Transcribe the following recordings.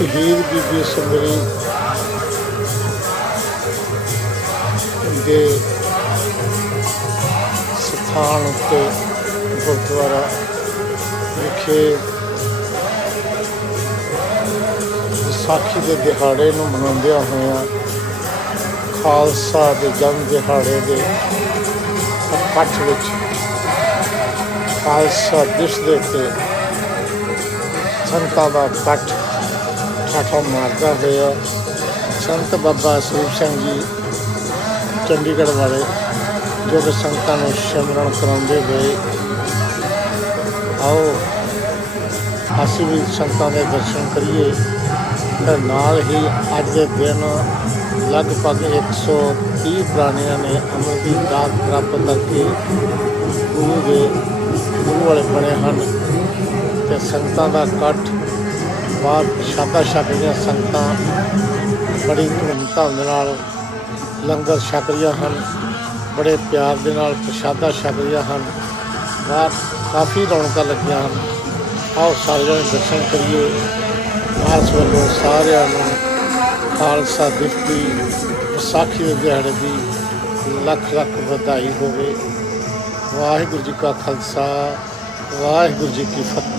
ਸ਼ਹੀਦ ਬੀਬੀ ਸੁੰਦਰੀ ਦੇ ਸਥਾਨ ਉੱਤੇ ਗੁਰਦੁਆਰਾ ਵਿਖੇ ਵਿਸਾਖੀ ਦੇ ਦਿਹਾੜੇ ਨੂੰ ਮਨਾਉਂਦਿਆਂ ਹੋਇਆਂ ਖਾਲਸਾ ਦੇ ਜਨਮ ਦਿਹਾੜੇ ਦੇ ਇਕੱਠ ਵਿੱਚ ਖਾਲਸਾ ਦਿਵਸ ਦੇ ਉੱਤੇ ਸੰਤਾਂ ਦਾ ਇਕੱਠ ਠਾਠਾ ਮਾਰਦਾ ਹੋਇਆ ਸੰਤ ਬਾਬਾ ਸਰੂਪ ਸਿੰਘ ਜੀ ਚੰਡੀਗੜ੍ਹ ਵਾਲੇ, ਜੋ ਕਿ ਸੰਗਤਾਂ ਨੂੰ ਸਿਮਰਨ ਕਰਾਉਂਦੇ ਹੋਏ ਆਓ, ਅਸੀਂ ਵੀ ਸੰਤਾਂ ਦੇ ਦਰਸ਼ਨ ਕਰੀਏ। ਤੇ ਨਾਲ ਹੀ ਅੱਜ ਦੇ ਦਿਨ ਲਗਭਗ 130 ਪ੍ਰਾਣੀਆਂ ਨੇ ਅੰਮ੍ਰਿਤ ਦੀ ਦਾਤ ਪ੍ਰਾਪਤ ਕਰਕੇ ਗੁਰੂ ਦੇ, ਗੁਰੂ ਵਾਲੇ ਬਣੇ ਹਨ। ਤੇ ਸੰਗਤਾਂ ਦਾ ਇਕੱਠ ਬਾਹਰ ਪ੍ਰਸ਼ਾਦਾ ਛਕ ਰਹੀਆਂ ਸੰਗਤਾਂ ਬੜੀ ਧੂਮਧਾਮ ਦੇ ਨਾਲ ਲੰਗਰ ਛਕ ਰਹੀਆਂ ਹਨ, ਬੜੇ ਪਿਆਰ ਦੇ ਨਾਲ ਪ੍ਰਸ਼ਾਦਾ ਛਕ ਰਹੀਆਂ ਹਨ ਬਾਹਰ ਕਾਫੀ ਰੌਣਕਾਂ ਲੱਗੀਆਂ ਹਨ। ਆਓ ਸਾਰੇ ਜਣੇ ਦਰਸ਼ਨ ਕਰੀਏ। ਆਸ ਵੱਲੋਂ ਸਾਰਿਆਂ ਨੂੰ ਖਾਲਸਾ ਦਿਵਸ ਦੀ ਵਿਸਾਖੀ ਦੇ ਦਿਹਾੜੇ ਦੀ ਲੱਖ ਲੱਖ ਵਧਾਈ ਹੋਵੇ। ਵਾਹਿਗੁਰੂ ਜੀ ਕਾ ਖਾਲਸਾ, ਵਾਹਿਗੁਰੂ ਜੀ ਕੀ ਫਤਿਹ।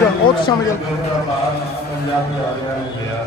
ਲੈ ਚਲੀ ਆ ਗਏ ਉਹ ਗਿਆ